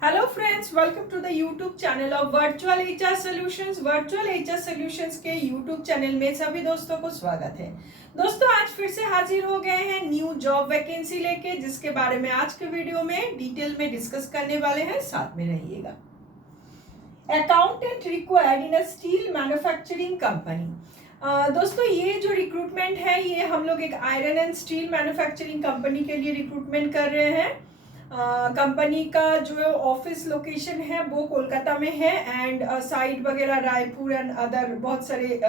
Hello friends, welcome to the YouTube channel of virtual HR solutions. Virtual HR solutions के YouTube channel में सभी दोस्तों को स्वागत है। दोस्तों, आज फिर से हाजिर हो गए हैं न्यू जॉब वैकेंसी लेके, जिसके बारे में आज के वीडियो में डिटेल में डिस्कस करने वाले हैं। साथ में रहिएगा। Accountant required in a steel manufacturing company. दोस्तों, ये जो रिक्रूटमेंट है ये हम लोग एक iron and steel manufacturing company के लिए रिक्रूटमेंट कर रहे हैं। कंपनी का जो ऑफिस लोकेशन है वो कोलकाता में है एंड साइट वगैरह रायपुर एंड अदर बहुत सारे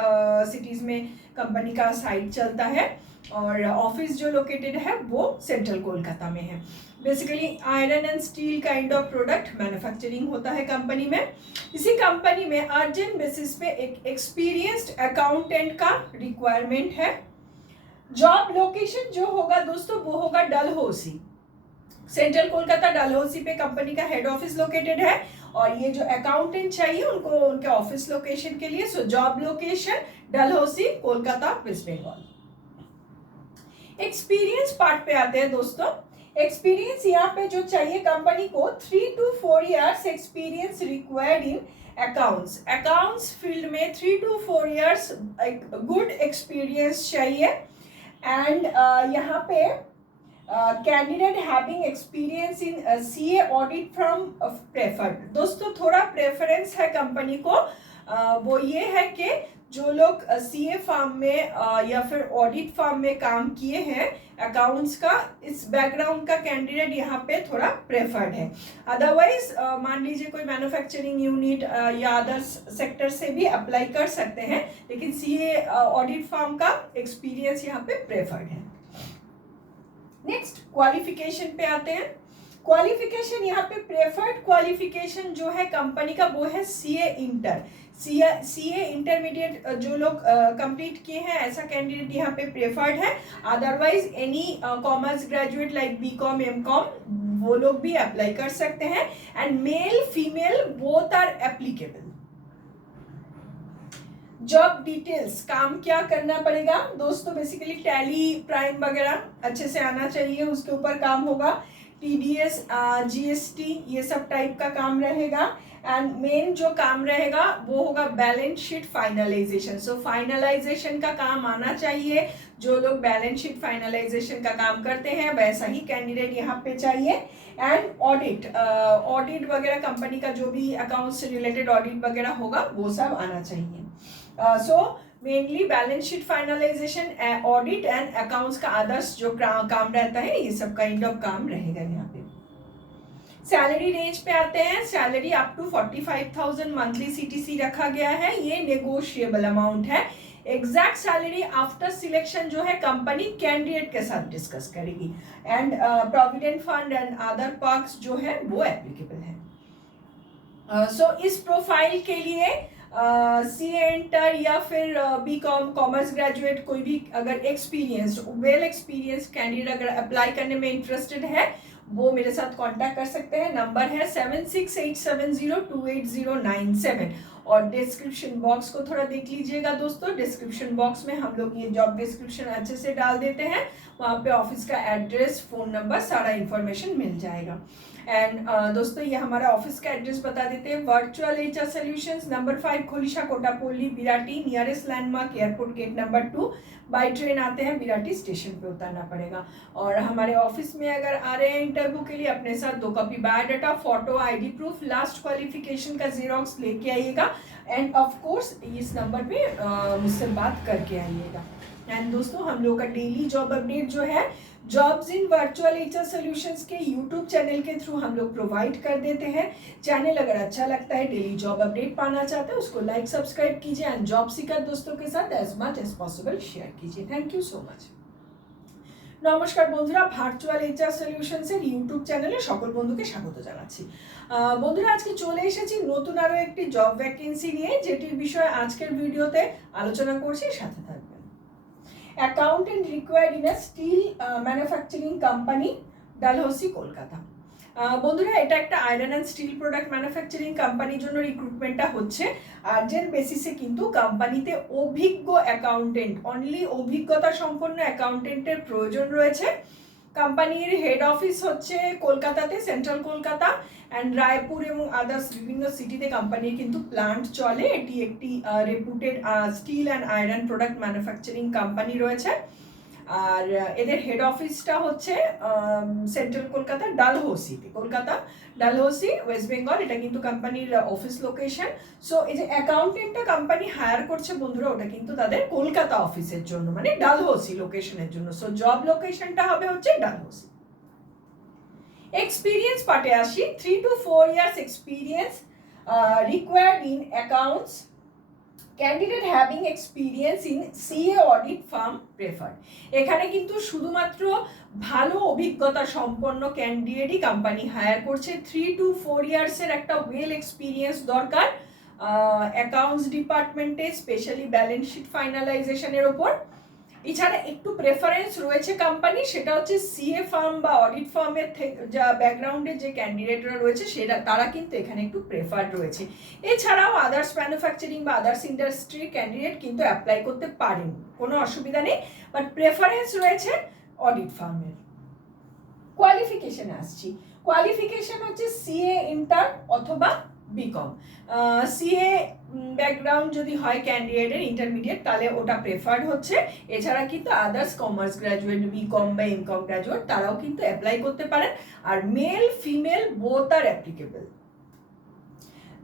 सिटीज़ में कंपनी का साइट चलता है और ऑफिस जो लोकेटेड है वो सेंट्रल कोलकाता में है। Basically iron and steel kind of product manufacturing होता है कंपनी में। इसी कंपनी में अर्जेंट बेसिस पे एक एक्सपीरियंस्ड अकाउंटेंट का रिक्वायरमेंट है। जॉब लोकेशन जो होगा दोस्तों वो होगा डलहौसी, सेंट्रल कोलकाता डलहौसी पे कंपनी का हेड ऑफिस लोकेटेड है और ये जो अकाउंटेंट चाहिए उनको उनके ऑफिस लोकेशन के लिए। So job location Dalhousie, Kolkata, West Bengal. Experience part पे आते हैं दोस्तों। एक्सपीरियंस यहाँ पे जो चाहिए कंपनी को 3 to 4 years experience required in accounts field में 3 to 4 years गुड एक्सपीरियंस चाहिए एंड यहाँ पे candidate having experience in CA audit from preferred. दोस्तों, थोड़ा प्रेफरेंस है कंपनी को, वो ये है कि जो लोग सीए फर्म में या फिर ऑडिट फर्म में काम किए हैं अकाउंट्स का, इस बैकग्राउंड का कैंडिडेट यहाँ पे थोड़ा प्रेफर्ड है। अदरवाइज मान लीजिए कोई मैन्युफैक्चरिंग यूनिट या अदर सेक्टर से भी अप्लाई कर सकते हैं, लेकिन सीए ऑडिट फर्म का एक्सपीरियंस यहाँ पे प्रेफर्ड है। नेक्स्ट क्वालिफिकेशन पे आते हैं। क्वालिफिकेशन यहाँ पे प्रेफर्ड क्वालिफिकेशन जो है कंपनी का वो है सीए इंटर। सीए इंटरमीडिएट जो लोग कंप्लीट किए हैं ऐसा कैंडिडेट यहाँ पे प्रेफर्ड है। Otherwise any commerce graduate like BCom MCom वो लोग भी अप्लाई कर सकते हैं and male female both are applicable. Job details, काम क्या करना पड़ेगा दोस्तों, बेसिकली टैली प्राइम वगैरह अच्छे से आना चाहिए, उसके ऊपर काम होगा। टीडीएस जीएसटी ये सब टाइप का काम रहेगा एंड मेन जो काम रहेगा वो होगा बैलेंस शीट फाइनलाइजेशन। सो फाइनलाइजेशन का काम आना चाहिए। जो लोग बैलेंस शीट फाइनलाइजेशन का काम करते हैं वैसा ही कैंडिडेट यहाँ पे चाहिए एंड ऑडिट वगैरह कंपनी का जो भी अकाउंट से रिलेटेड ऑडिट वगैरह होगा वो सब आना चाहिए। So mainly balance sheet finalisation, audit and accounts का अदर्स जो काम रहता है ये सब काइंड ऑफ काम रहेगा यहाँ पे। सैलरी रेंज पे आते हैं। Salary up to 45,000 monthly CTC रखा गया है, ये नेगोशिएबल अमाउंट है। एग्जैक्ट सैलरी आफ्टर सिलेक्शन जो है कंपनी कैंडिडेट के साथ डिस्कस करेगी and provident fund and other perks जो है वो एप्लीकेबल है। सो इस प्रोफाइल के लिए सीए इंटर या फिर बीकॉम कॉमर्स ग्रेजुएट कोई भी अगर एक्सपीरियंस्ड वेल एक्सपीरियंस्ड कैंडिडेट अगर अप्लाई करने में इंटरेस्टेड है वो मेरे साथ कांटेक्ट कर सकते हैं। नंबर है 7687028097 और डिस्क्रिप्शन बॉक्स को थोड़ा देख लीजिएगा दोस्तों। डिस्क्रिप्शन बॉक्स में हम लोग ये जॉब डिस्क्रिप्शन अच्छे से डाल देते हैं, वहाँ पे ऑफिस का एड्रेस, फोन नंबर, सारा इंफॉर्मेशन मिल जाएगा। एंड दोस्तों ये हमारा ऑफिस का एड्रेस बता देते हैं। Virtual HR solutions, number 5 Kholisha Kotapoli Birati, nearest landmark airport gate number 2। By train आते हैं बिराटी स्टेशन पे उतरना पड़ेगा और हमारे ऑफिस में अगर आ रहे हैं इंटरव्यू के लिए अपने साथ 2 copy biodata, photo, ID proof, last qualification का जीरोक्स लेके आइएगा एंड ऑफ कोर्स इस नंबर पे मुझसे बात करके आइएगा। एंड दोस्तों हम लोग का डेली जॉब अपडेट जो है jobs in virtual HR solutions के यूट्यूब चैनल के थ्रू हम लोग प्रोवाइड कर देते हैं। चैनल अगर अच्छा लगता है, डेली जॉब अपडेट पाना चाहते हैं, उसको लाइक सब्सक्राइब कीजिए एंड जॉब सीकर दोस्तों के साथ as much as possible share कीजिए। Thank you so much. নমস্কার বন্ধুরা, ভার্চুয়াল এইচআর সলিউশনসের ইউটিউব চ্যানেলে সকল বন্ধুকে স্বাগত জানাচ্ছি। বন্ধুরা আজকে চলে এসেছি নতুন আরও একটি জব ভ্যাকেন্সি নিয়ে, যেটির বিষয়ে আজকের ভিডিওতে আলোচনা করছি, সাথে থাকবেন। Accountant required in a steel manufacturing company, Dalhousie, Kolkata. বন্ধুরা এটা একটা iron and steel product manufacturing কোম্পানির জন্য রিক্রুটমেন্টটা হচ্ছে। আর্জেন্ট বেসিসে কিন্তু কোম্পানিতে অভিজ্ঞ অ্যাকাউন্টেন্ট, অনলি অভিজ্ঞতা সম্পন্ন অ্যাকাউন্টেন্টের প্রয়োজন রয়েছে। কোম্পানির হেড অফিস হচ্ছে কলকাতাতে, সেন্ট্রাল কলকাতা, অ্যান্ড রায়পুর এবং আদার্স বিভিন্ন সিটিতে কোম্পানির কিন্তু প্লান্ট চলে। এটি একটি রেপুটেড steel and iron product manufacturing company রয়েছে। আর এদের হেড অফিসটা হচ্ছে সেন্ট্রাল কলকাতা ডালহৌসিতে, কলকাতা ডালহৌসি, ওয়েস্ট বেঙ্গল। এটা কিন্তু কোম্পানির অফিস লোকেশন। সো এই যে অ্যাকাউন্টেন্টটা কোম্পানি হায়ার করছে বন্ধুরা, ওটা কিন্তু তাদের কলকাতা অফিসের জন্য, মানে ডালহৌসি লোকেশনের জন্য। সো জব লোকেশনটা হবে হচ্ছে ডালহৌসি। এক্সপিরিয়েন্স পার্টে আসি। 3 to 4 years experience required in accounts, candidate having experience in CA audit farm preferred. এখানে কিন্তু শুধুমাত্র ভালো অভিজ্ঞতা সম্পন্ন ক্যান্ডিডেটই কোম্পানি হায়ার করছে। 3 to 4 ইয়ার্সের একটা ওয়েল এক্সপিরিয়েন্স দরকার অ্যাকাউন্টস ডিপার্টমেন্টে, স্পেশালি ব্যালেন্স শিট ফাইনালাইজেশনের ওপর। এছাড়া একটু প্রেফারেন্স রয়েছে কোম্পানি, সেটা হচ্ছে সিএ ফার্ম বা অডিট ফার্মের যা ব্যাকগ্রাউন্ডে যে ক্যান্ডিডেটরা রয়েছে সেটা তারা কিন্তু এখানে একটু প্রেফার্ড রয়েছে। এছাড়াও আদার্স ম্যানুফ্যাকচারিং বা আদার্স ইন্ডাস্ট্রির ক্যান্ডিডেট কিন্তু অ্যাপ্লাই করতে পারেন, কোনো অসুবিধা নেই, বাট প্রেফারেন্স রয়েছে অডিট ফার্মের। কোয়ালিফিকেশন আসছি। কোয়ালিফিকেশন হচ্ছে সিএ ইন্টার অথবা বিকম। সিএ ব্যাকগ্রাউন্ড যদি হয় ক্যান্ডিডেটের ইন্টারমিডিয়েট, তাহলে ওটা প্রেফার্ড হচ্ছে। এছাড়া কিন্তু আদার্স কমার্স গ্র্যাজুয়েট, বিকম বা এমকম গ্র্যাজুয়েট, তারাও কিন্তু অ্যাপ্লাই করতে পারেন। আর male female both are applicable.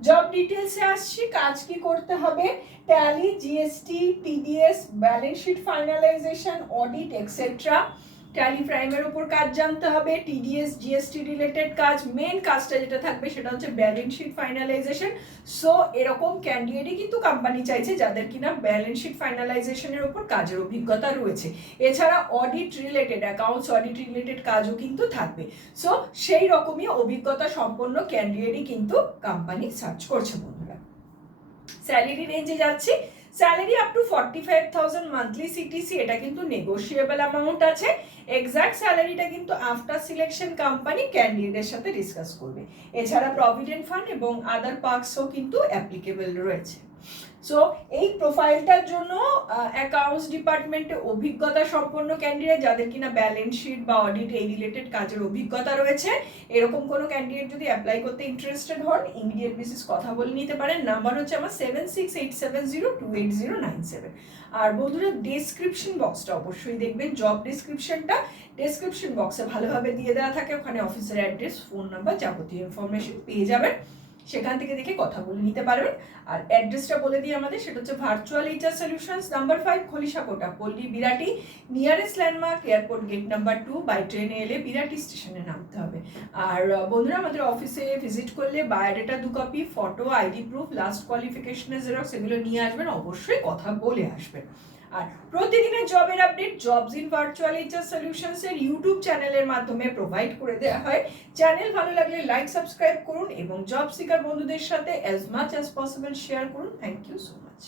Job ডিটেলসে আসছি। কাজ কি করতে হবে? Tally, GST, TDS, balance sheet finalisation, audit etcetera. Tally প্রাইমের উপর কাজ জানতে হবে, টিডিএস জিএসটি রিলেটেড কাজ। মেন কাজটা যেটা থাকবে সেটা হচ্ছে ব্যালেন্স শিট ফাইনালাইজেশন। সো এরকম ক্যান্ডিডেটই কিন্তু কোম্পানি চাইছে যাদের কিনা ব্যালেন্স শিট ফাইনালাইজেশনের উপর কাজের অভিজ্ঞতা রয়েছে। এছাড়া audit related, accounts audit related কাজও কিন্তু থাকবে। সো সেই রকমই অভিজ্ঞতা সম্পন্ন ক্যান্ডিডেটই কিন্তু কোম্পানি সার্চ করছে বন্ধুরা। স্যালারি রেঞ্জে যাচ্ছি। Salary up to 45,000 monthly CTC, এটা কিন্তু নেগোশিয়েবল অ্যামাউন্ট আছে। এক্সাক্ট স্যালারিটা কিন্তু আফটার সিলেকশন কোম্পানি ক্যান্ডিডেটের সাথে ডিসকাস করবে। এছাড়া প্রভিডেন্ট ফান্ড এবং আদার পার্কসও কিন্তু অ্যাপ্লিকেবল রয়েছে। সো এই প্রোফাইলটার জন্য অ্যাকাউন্টস ডিপার্টমেন্টে অভিজ্ঞতা সম্পন্ন ক্যান্ডিডেট যাদের কিনা ব্যালেন্স শিট বা অডিট এই রিলেটেড কাজের অভিজ্ঞতা রয়েছে, এরকম কোনো ক্যান্ডিডেট যদি অ্যাপ্লাই করতে ইন্টারেস্টেড হন, ইমিডিয়েট বেসিস কথা বলে নিতে পারেন। নাম্বার হচ্ছে আমার 7687028097। আর বন্ধুরা ডেসক্রিপশন বক্সটা অবশ্যই দেখবেন, জব ডেসক্রিপশনটা ডেসক্রিপশন বক্সে ভালোভাবে দিয়ে দেওয়া থাকে। ওখানে অফিসের অ্যাড্রেস, ফোন নাম্বার, যাবতীয় ইনফরমেশন পেয়ে যাবেন, সেখান থেকে দেখে কথা বলে নিতে পারবেন। আর অ্যাড্রেসটা বলে দিই আমাদের, সেটা হচ্ছে virtual HR solutions, number 5, Khalisakota, Palli, Birati. Nearest landmark airport gate number 2। By ট্রেনে এলে বিরাটি স্টেশনে নামতে হবে। আর বন্ধুরা আমাদের অফিসে ভিজিট করলে biodata 2 copy, photo, ID proof, last কোয়ালিফিকেশনের জেরক্স, এগুলো নিয়ে আসবেন, অবশ্যই কথা বলে আসবেন। আর প্রতিদিনের জবের update jobs in virtual HR solutions এর ইউটিউব চ্যানেলের মাধ্যমে প্রোভাইড করে দেওয়া হয়। চ্যানেল ভালো লাগলে লাইক, সাবস্ক্রাইব করুন এবং জব সিকার বন্ধুদের সাথে as much as possible share করুন। Thank you so much.